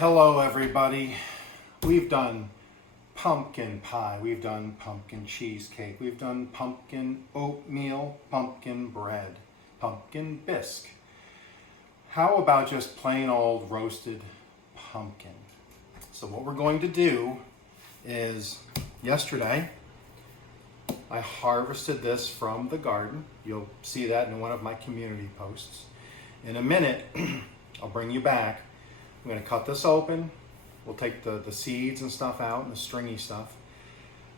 Hello everybody. We've done pumpkin pie, we've done pumpkin cheesecake, we've done pumpkin oatmeal, pumpkin bread, pumpkin bisque. How about just plain old roasted pumpkin? So what we're going to do is, yesterday I harvested this from the garden. You'll see that in one of my community posts. In a minute, I'll bring you back. I'm going to cut this open. We'll take the seeds and stuff out and the stringy stuff.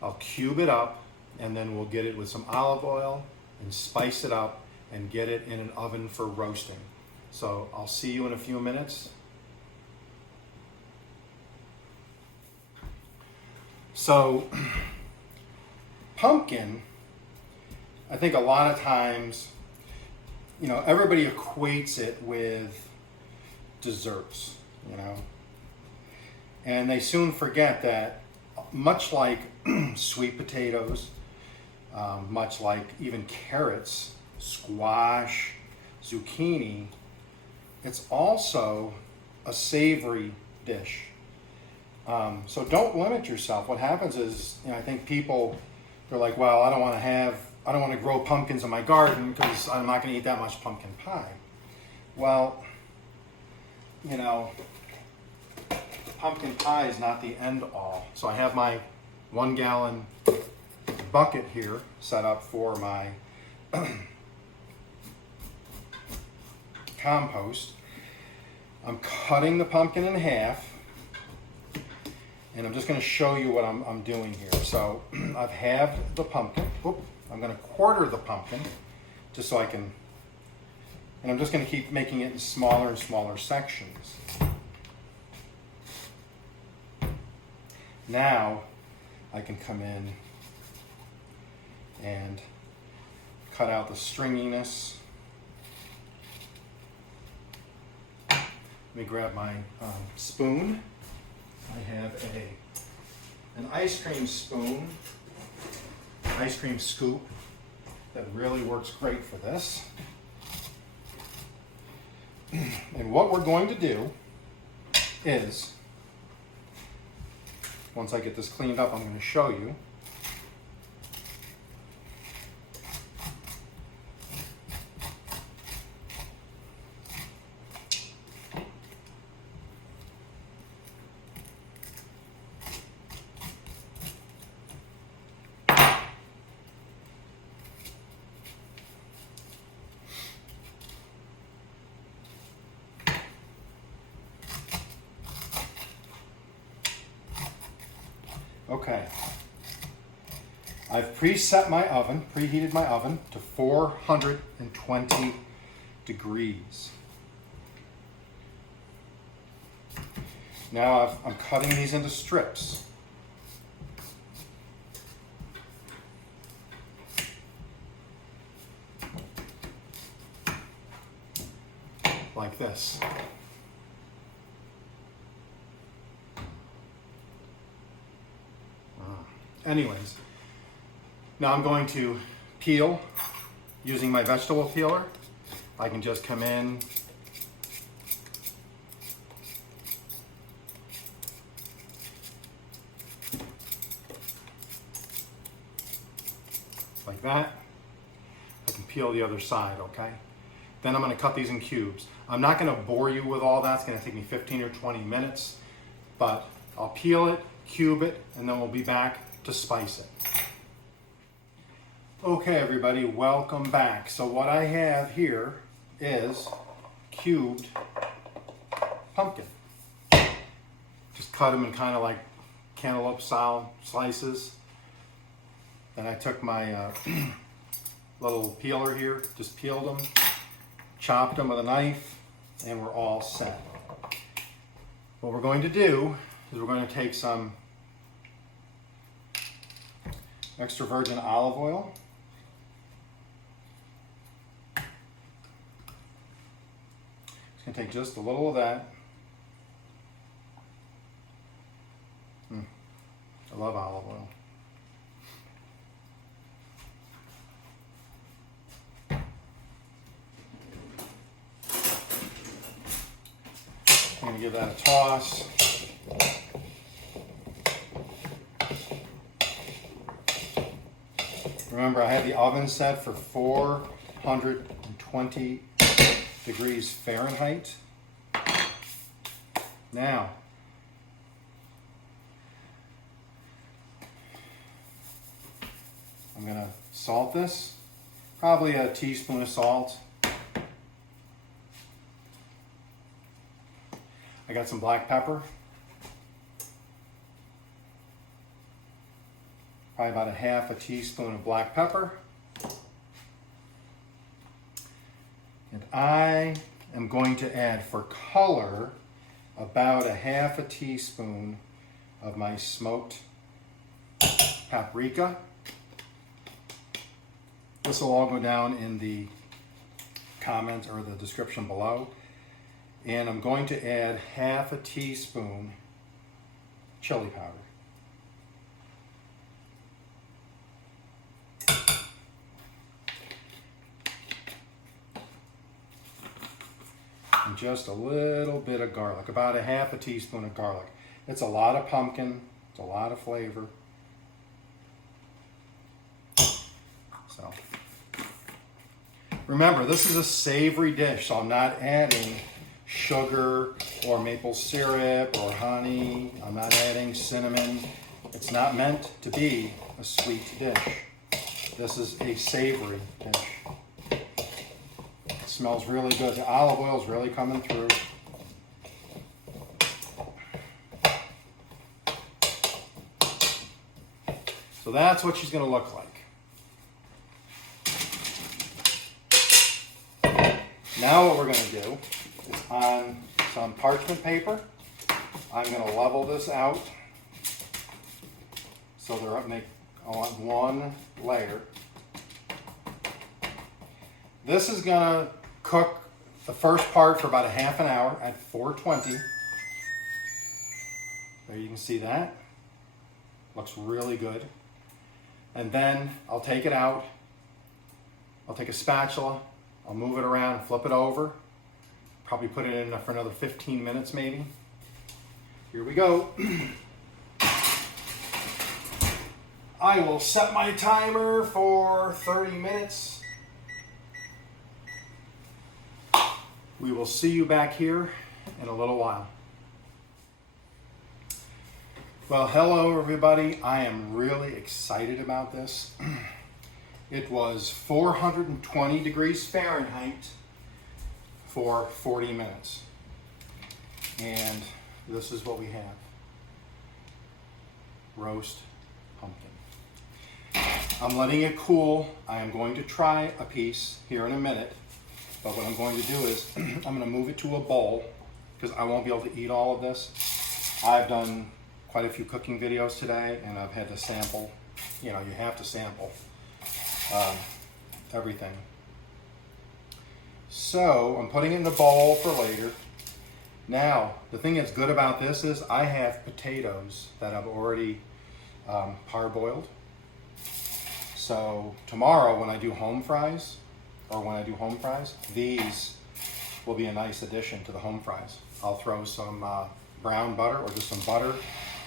I'll cube it up and then we'll get it with some olive oil and spice it up and get it in an oven for roasting. So I'll see you in a few minutes. So pumpkin, I think a lot of times, everybody equates it with desserts, and they soon forget that much like sweet potatoes, much like even carrots, squash, zucchini, it's also a savory dish. So don't limit yourself. What happens is, I think people, they're like, well, I don't want to grow pumpkins in my garden because I'm not going to eat that much pumpkin pie. Well, pumpkin pie is not the end all. So I have my 1 gallon bucket here set up for my compost. I'm cutting the pumpkin in half, and I'm just going to show you what I'm doing here. So I've halved the pumpkin. I'm going to quarter the pumpkin just so I can, and I'm just going to keep making it in smaller and smaller sections. Now I can come in and cut out the stringiness. Let me grab my spoon. I have an ice cream spoon, ice cream scoop that really works great for this. And what we're going to do is, once I get this cleaned up, I'm going to show you. Okay, I've preheated my oven to 420 degrees. Now I'm cutting these into strips. Like this. Anyways, now I'm going to peel using my vegetable peeler. I can just come in like that. I can peel the other side, okay? Then I'm going to cut these in cubes. I'm not going to bore you with all that. It's going to take me 15 or 20 minutes, but I'll peel it, cube it, and then we'll be back to spice it. Okay everybody, welcome back. So what I have here is cubed pumpkin. Just cut them in kind of like cantaloupe style slices. Then I took my little peeler here, just peeled them, chopped them with a knife, and we're all set. What we're going to do is we're going to take some extra virgin olive oil. It's going to take just a little of that. I love olive oil. give that a toss. Remember, I have the oven set for 420 degrees Fahrenheit. Now, I'm going to salt this, probably a teaspoon of salt. I got some black pepper, probably about a half a teaspoon of black pepper. And I am going to add, for color, about a half a teaspoon of my smoked paprika. This will all go down in the comments or the description below. And I'm going to add half a teaspoon chili powder. And just a little bit of garlic, about a half a teaspoon of garlic. It's a lot of pumpkin, it's a lot of flavor. So, remember, this is a savory dish, so I'm not adding sugar or maple syrup or honey. I'm not adding cinnamon. It's not meant to be a sweet dish. This is a savory dish. It smells really good. The olive oil is really coming through. So that's what she's going to look like. Now what we're going to do is, on some parchment paper, I'm going to level this out so they're make on one layer. This is going to cook the first part for about a half an hour at 420. There, you can see that. Looks really good. And then I'll take it out. I'll take a spatula. I'll move it around and flip it over. Probably put it in for another 15 minutes maybe. Here we go. I will set my timer for 30 minutes. We will see you back here in a little while. Well, hello everybody. I am really excited about this. It was 420 degrees Fahrenheit for 40 minutes. And this is what we have. Roast pumpkin. I'm letting it cool. I am going to try a piece here in a minute. But what I'm going to do is I'm going to move it to a bowl because I won't be able to eat all of this. I've done quite a few cooking videos today and I've had to sample. You know, you have to sample everything. So I'm putting it in the bowl for later. Now, the thing that's good about this is I have potatoes that I've already parboiled. So tomorrow when I do home fries, these will be a nice addition to the home fries. I'll throw some brown butter or just some butter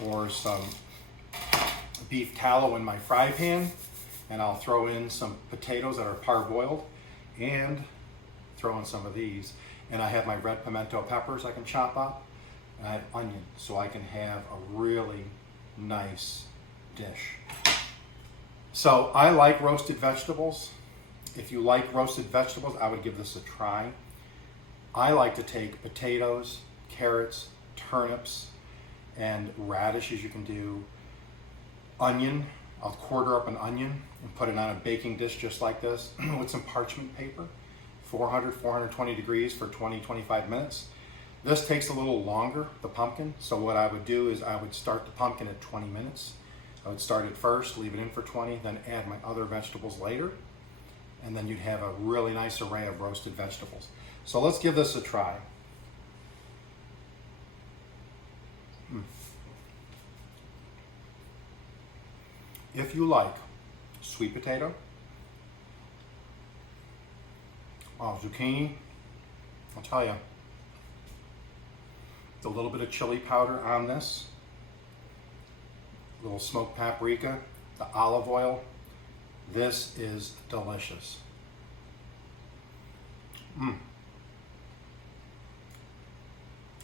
or some beef tallow in my fry pan, and I'll throw in some potatoes that are parboiled and throw in some of these. And I have my red pimento peppers I can chop up, and I have onion, so I can have a really nice dish. So I like roasted vegetables. If you like roasted vegetables, I would give this a try. I like to take potatoes, carrots, turnips, and radishes. You can do onion. I'll quarter up an onion and put it on a baking dish just like this with some parchment paper, 420 degrees for 20-25 minutes. This takes a little longer, the pumpkin. So what I would do is I would start the pumpkin at 20 minutes. I would start it first, leave it in for 20, then add my other vegetables later. And then you'd have a really nice array of roasted vegetables. So let's give this a try. If you like sweet potato, zucchini, I'll tell you, the little bit of chili powder on this, a little smoked paprika, the olive oil. This is delicious.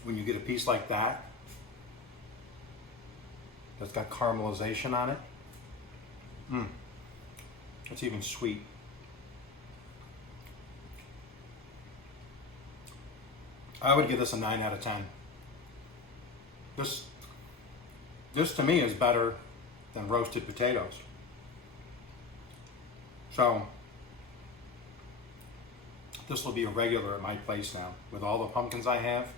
When you get a piece like that, that's got caramelization on it, it's even sweet. I would give this a 9 out of 10. This to me is better than roasted potatoes. So this will be a regular at my place now with all the pumpkins I have.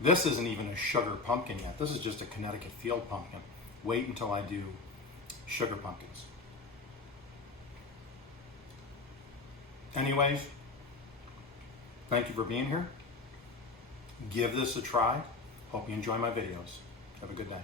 This isn't even a sugar pumpkin yet. This is just a Connecticut field pumpkin. Wait until I do sugar pumpkins. Anyways, thank you for being here. Give this a try. Hope you enjoy my videos. Have a good day.